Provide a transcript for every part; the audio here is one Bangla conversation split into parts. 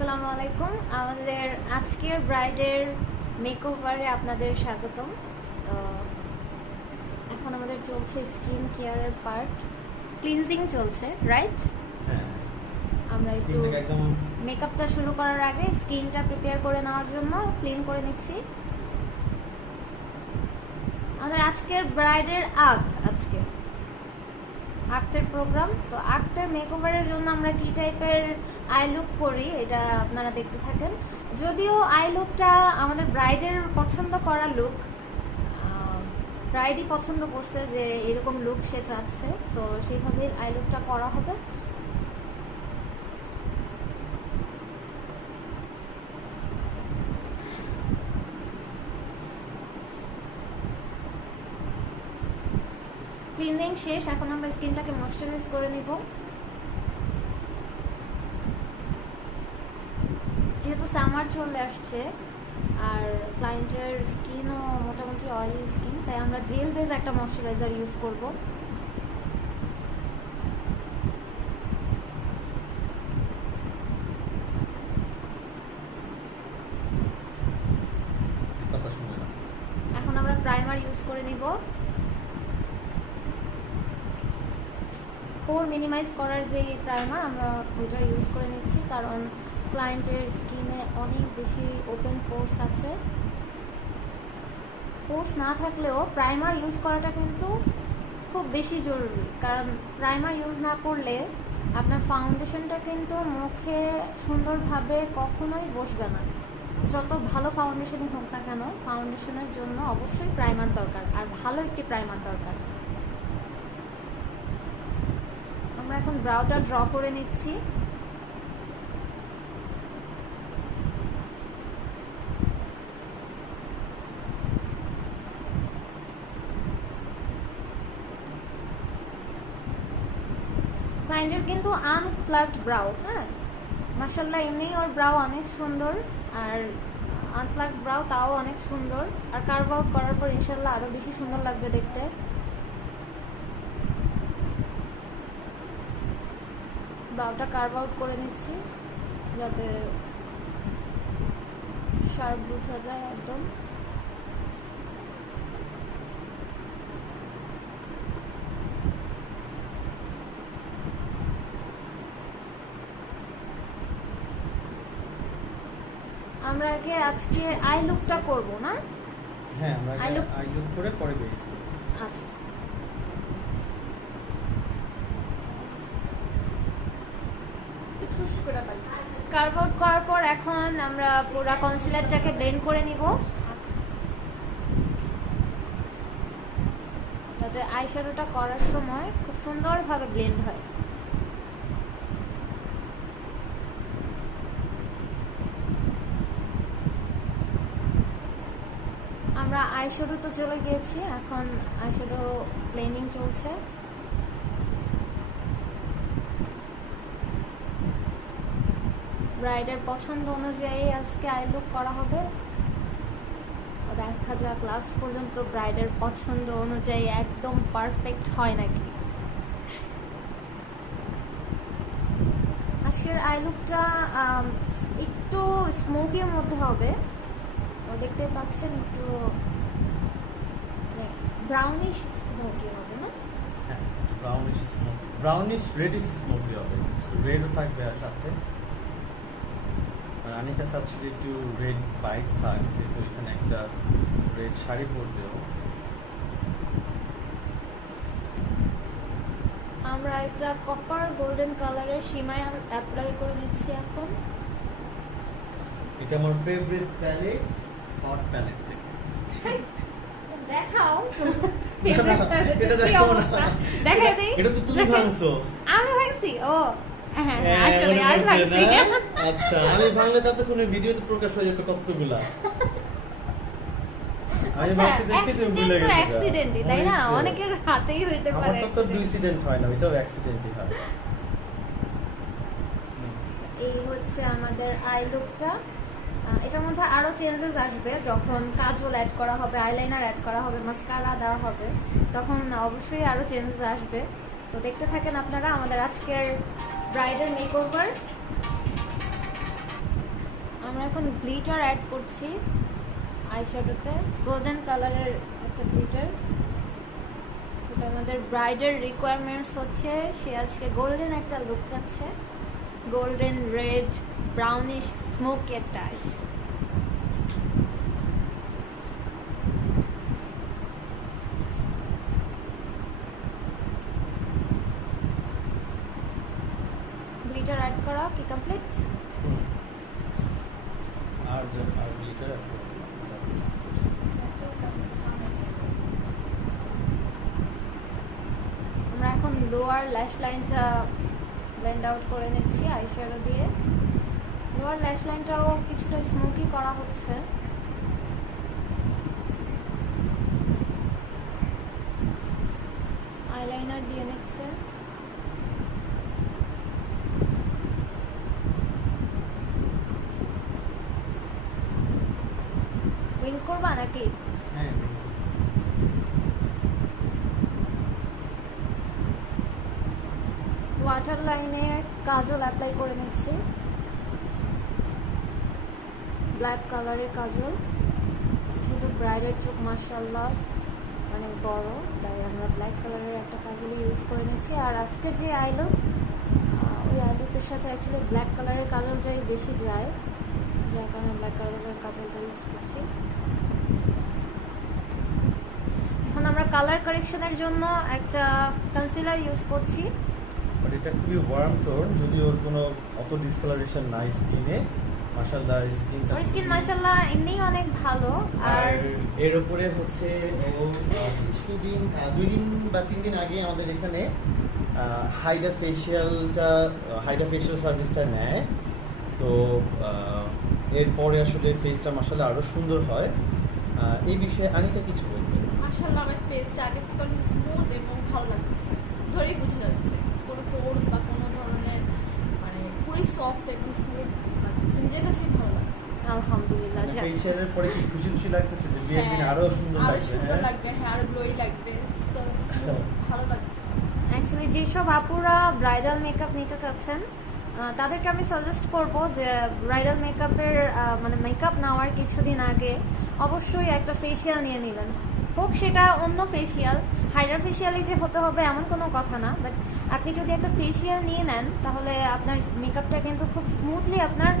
আসসালামু আলাইকুম। আমাদের আজকের ব্রাইডের মেকওভারে আপনাদের স্বাগতম। এখন আমাদের চলছে স্কিন কেয়ারের পার্ট, ক্লিনজিং চলছে, রাইট? হ্যাঁ, আমরা একটু স্কিন থেকে একদম মেকআপটা শুরু করার আগে স্কিনটা প্রিপেয়ার করে নেওয়ার জন্য ক্লিন করে নিচ্ছি। আমাদের আজকের ব্রাইডের আক্তের প্রোগ্রাম। তো আক্তের মেকওভারের জন্য আমরা কি টাইপের আই লুক করি এটা আপনারা দেখতে থাকেন। যদিও আই লুকটা আমাদের ব্রাইডের পছন্দ করা লুক, ব্রাইডই পছন্দ করছে যে এরকম লুক সে চাচ্ছে, সো সেইভাবেই আই লুকটা করা হবে। ক্লিনিং শেষ, এখন আমরা স্কিনটাকে ময়শ্চারাইজ করে নিব। যেহেতু সামার চলে আসছে আর ক্লায়েন্টের স্কিনও মোটামুটি অয়েলি স্কিন, তাই আমরা জেল বেস একটা ময়শ্চারাইজার ইউজ করব। কথা শুনে না। এখন আমরা প্রাইমার ইউজ করে নিব পোর মিনিমাইজ করার যে প্রাইমার, আমরা ওইটা ইউজ করে নিচ্ছি কারণ ক্লায়েন্টের স্কিনে অনেক বেশি ওপেন পোর্স আছে। পোর্স না থাকলেও প্রাইমার ইউজ করাটা কিন্তু খুব বেশি জরুরি, কারণ প্রাইমার ইউজ না করলে আপনার ফাউন্ডেশনটা কিন্তু মুখে সুন্দরভাবে কখনোই বসবে না। যত ভালো ফাউন্ডেশনই হোক না কেন, ফাউন্ডেশনের জন্য অবশ্যই প্রাইমার দরকার, আর ভালো একটি প্রাইমার দরকার। আমরা এখন ব্রাউটা ড্র করে নিচ্ছি। ক্লায়েন্টের কিন্তু আনপ্লাগড ব্রাউ, হ্যাঁ মাশাআল্লাহ, এমনিই ওর ব্রাউ অনেক সুন্দর, আর আনপ্লাগড ব্রাউ তাও অনেক সুন্দর, আর কার্ভ আউট করার পর ইনশাল্লাহ আরো বেশি সুন্দর লাগবে দেখতে। ব্রাউটা কার্ভ আউট করে নিচ্ছি যাতে শার্প বোঝা যায় একদম। আমরা আগে আজকে আই লুকটা করব না? হ্যাঁ, আমরা আই লুক আই লুক করে পরে বেস করব। আচ্ছা, কার্ভ আউট করার পর এখন আমরা পুরো কনসিলারটাকে ব্লেন্ড করে নিব যাতে আইশ্যাডোটা করার সময় খুব সুন্দরভাবে ব্লেন্ড হয়। আমরা আইশ্যাডো তো চলে গিয়েছি, এখন আইশ্যাডো ব্লেন্ডিং চলছে। ব্রাইডের পছন্দ অনুযায়ী আজকে আই লুক করা হবে। দেখা যাক লাস্ট পর্যন্ত ব্রাইডের পছন্দ অনুযায়ী একদম পারফেক্ট হয় নাকি। আজকের আই লুকটা একটু স্মোকির মধ্যে হবে, দেখতে পাচ্ছেন একটু ব্রাউনিশ স্মোকি হবে না? হ্যাঁ, ব্রাউনিশ রেডিশ স্মোকি হবে, রেডও থাকবে আর সাথে। আর আনিকা চাচ্ছিল একটু রেড বাইক থাক, যেহেতু এখানে একটা রেড শাড়ি পরতেও। আমরা একটা কপার গোল্ডেন কালারের সীমায় অ্যাপ্লাই করে নিচ্ছি এখন। এটা আমার ফেভারিট প্যালেট, হট প্যালেট থেকে। দেখাও এটা দেখাবো না, দেখাই দেই। এটা তো তুমি ভাঙছো। আমি ভাঙছি? ও হ্যাঁ, হ্যাঁ, আসলে মনে আমি পড়ছে ভাঙছি। না? আচ্ছা, আমি ভাঙলে ততক্ষণে ভিডিওতে প্রকাশ হয়ে যেত কতগুলা। আমি আচ্ছা, ভাবছি দেখে তুমি ভুলে অ্যাক্সিডেন্ট তো গেছো। অ্যাক্সিডেন্টই, তাই না? হয়েছে। অনেকের হাতেই হইতে আমার পারে তো accident। ইনসিডেন্ট হয় না, ওইটাও অ্যাক্সিডেন্টই হয়। এই হচ্ছে আমাদের আই লুকটা। এটার মধ্যে আরো চেঞ্জেস আসবে যখন কাজল অ্যাড করা হবে, আইলাইনার অ্যাড করা হবে, মাস্কারা দেওয়া হবে, তখন অবশ্যই আরো চেঞ্জেস আসবে। তো দেখতে থাকেন আপনারা আমাদের আজকের ব্রাইডাল মেকওভার। এখন গ্লিটার অ্যাড করছি আইশ্যাডোতে, গোল্ডেন কালারের একটা গ্লিটার। এটা আমাদের ব্রাইডের রিকোয়ারমেন্টস হচ্ছে, সে আজকে গোল্ডেন একটা লুক চাচ্ছে, গোল্ডেন রেড ব্রাউনিশ স্মোকি একটা আইস। গ্লিটার অ্যাড করা কি কমপ্লিট? আর গ্লিটার আমরা এখন লোয়ার ল্যাশ লাইনটা ব্লেন্ড আউট করে নিচ্ছি আইশ্যাডো দিয়ে। লোয়ার ল্যাশ লাইনটাও কিছুটা স্মোকি করা হচ্ছে। আইলাইনার দিয়ে নিচ্ছে। উইং করবা নাকি? হ্যাঁ, ওয়াটার লাইনে কাজল অ্যাপ্লাই করে নিচ্ছি, ব্ল্যাক কালারের কাজল। যেহেতু ব্রাইডের চোখ মাশাআল্লাহ অনেক বড়, তাই আমরা ব্ল্যাক কালারের একটা কাজল ইউজ করে নিচ্ছি। আর আজকের যে আইলুক, ওই আইলুকের সাথে অ্যাকচুয়ালি ব্ল্যাক কালারের কাজলটাই বেশি যায়, যার কারণে ব্ল্যাক কালারের কাজলটা ইউজ করছি। এখন আমরা কালার কারেকশনের জন্য একটা কনসিলার ইউজ করছি। বাট এটা খুবই ওয়ার্ম টোন, যদি ওর কোনো অত ডিসকালারেশন নাই স্কিনে। মাশাআল্লাহ স্কিনটা, ওর স্কিন মাশাআল্লাহ এমনিই অনেক ভালো। আর এর উপরে হচ্ছে ও কিছুদিন 2 দিন বা 3 দিন আগে আমাদের এখানে হাইড্রা ফেশিয়াল সার্ভিসটা নেয়। তো এরপরে আসলে ফেসটা মাশাআল্লাহ আরো সুন্দর হয়। এই বিষয়ে আনিকা কিছু বলবে? মাশাআল্লাহ আমার ফেসটা আগের থেকে অনেক স্মুথ এবং ভালো লাগতেছে, ধরেই বোঝা যাচ্ছে কোনো পোরস বা কোনো ধরনের মানে পুরোই সফট এবং স্মুথ লাগতেছে, নিজের কাছে ভালো লাগছে। আলহামদুলিল্লাহ। যাক। ফেশিয়ালের পরে কি খুশি খুশি লাগতেছে যে বিয়ের দিন আরো সুন্দর আরো লাগবে? সুন্দর লাগবে, হ্যাঁ আরো গ্লোই লাগবে, তো ভালো লাগছে। অ্যাকচুয়ালি যেসব আপুরা ব্রাইডাল মেকআপ নিতে চাচ্ছেন তাদেরকে আমি সাজেস্ট করব যে ব্রাইডাল মেকআপের মানে মেকআপ নেওয়ার কিছুদিন আগে অবশ্যই একটা ফেশিয়াল নিয়ে নেবেন। হোক সেটা অন্য ফেশিয়াল, হাইড্রা ফেশিয়ালই যে হতে হবে এমন কোনো কথা না, বাট আপনি যদি একটা ফেশিয়াল নিয়ে নেন তাহলে আপনার মেকআপটা কিন্তু খুব স্মুথলি আপনার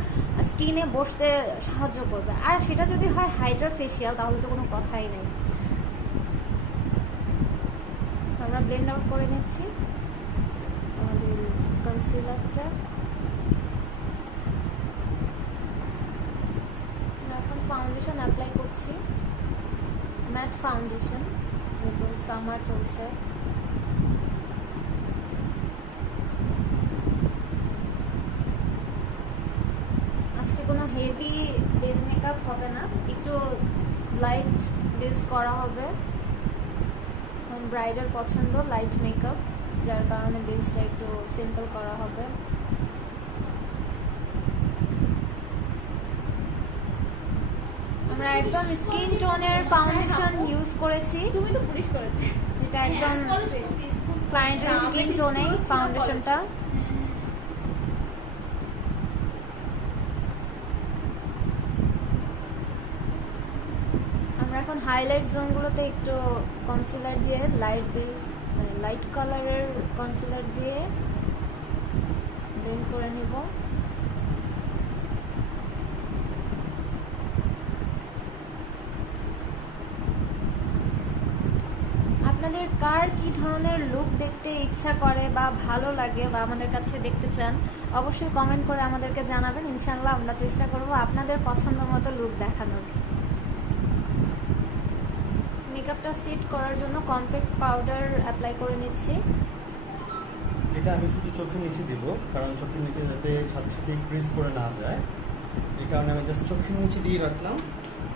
স্কিনে বসতে সাহায্য করবে। আর সেটা যদি হয় হাইড্রা ফেশিয়াল তাহলে তো কোনো কথাই নেই। আমরা ব্লেন্ড আউট করে নিচ্ছি আমাদের কনসিলারটা। এখন ফাউন্ডেশন অ্যাপ্লাই করছি, ম্যাট ফাউন্ডেশন, যেহেতু সামার চলছে। আজকে কোনো হেভি বেস মেকআপ হবে না, একটু লাইট বেস করা হবে। ব্রাইডের পছন্দ লাইট মেকআপ, যার কারণে বেসটা একটু সিম্পল করা হবে। আমরা একদম স্কিন টোনের ফাউন্ডেশন ইউজ করেছি। তুমি তো পুলিশ করেছে, এটা একদম ক্লায়েন্টের স্কিন টোনেই ফাউন্ডেশনটা। আমরা এখন হাইলাইট জোনগুলোতে একটু কনসিলার দিয়ে লাইট বেস মানে লাইট কালারের কনসিলার দিয়ে ব্লেন্ড করে নিব। আপনাদের কার কি ধরনের লুক দেখতে ইচ্ছা করে বা ভালো লাগে বা আমাদের কাছে দেখতে চান অবশ্যই কমেন্ট করে আমাদেরকে জানাবেন। ইনশাআল্লাহ আমরা চেষ্টা করব আপনাদের পছন্দ মতো লুক দেখানোর। মেকআপটা সেট করার জন্য কম্প্যাক্ট পাউডার অ্যাপ্লাই করে নিচ্ছি। এটা আমি শুধু চোখের নিচে দেব, কারণ চোখের নিচে যাতে সাথে সাথে প্রেস করে না যায়, এই কারণে আমি জাস্ট চোখের নিচে দিয়ে রাখলাম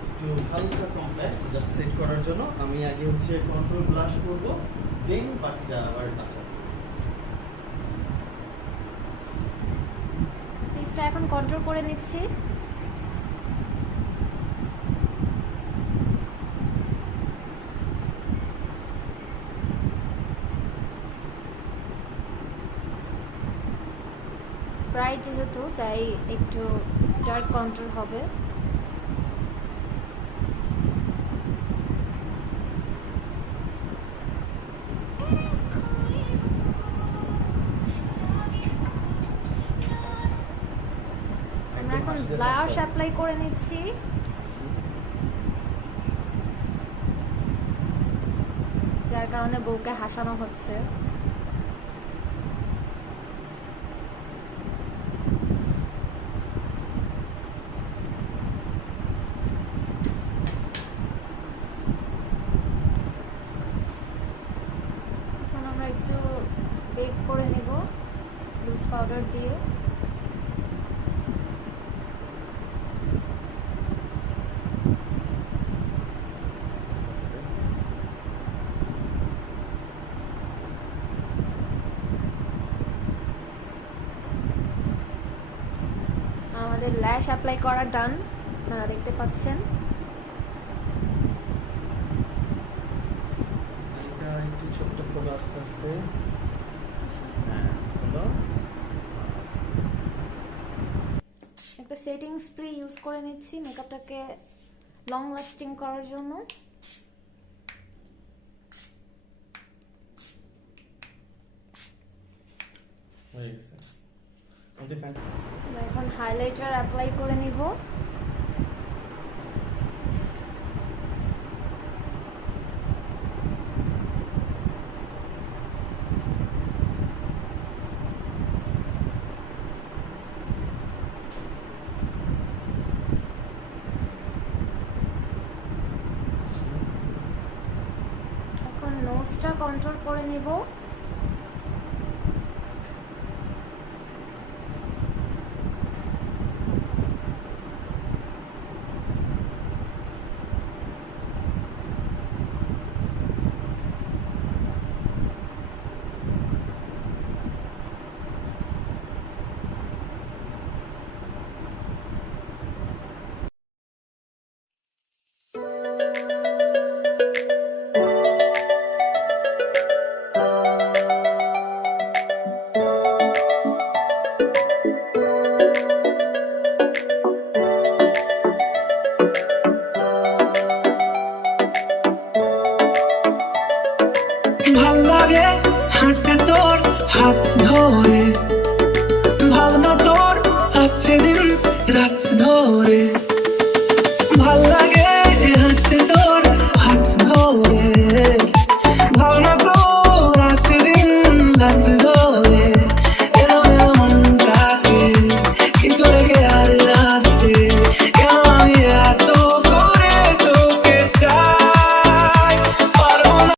একটু হালকা কম্প্যাক্ট জাস্ট সেট করার জন্য। আমি আগে হচ্ছে কন্ট্রোল ব্লাশ করব, দেন বাকিটা আবার টাচ আপ। ফেসটা এখন কন্ট্রোল করে নিচ্ছি। ব্রাইড যেহেতু তাই একটু ডার্ক কন্ট্রোল হবে। আমরা এখন ব্লাশ অ্যাপ্লাই করে নিচ্ছি। যার কারণে বউকে হাসানো হচ্ছে। এখন আমরা একটু বেক করে নেব লুজ পাউডার দিয়ে। আমাদের ল্যাশ অ্যাপ্লাই করা ডান, আপনারা দেখতে পাচ্ছেন। এটা একটু ছোট্ট খোলো আস্তে আস্তে। হ্যাঁ খোলো। একটা সেটিং স্প্রে ইউজ করে নিচ্ছি মেকআপটাকে লং লাস্টিং করার জন্য। হয়ে গেছে। আমরা এখন হাইলাইটার অ্যাপ্লাই করে নিব। এখন নোজটা কন্ট্রোল করে নিব। ভাল লাগে হাঁটতে তোর হাত ধরে, ভাবনা তোর আসছে দিন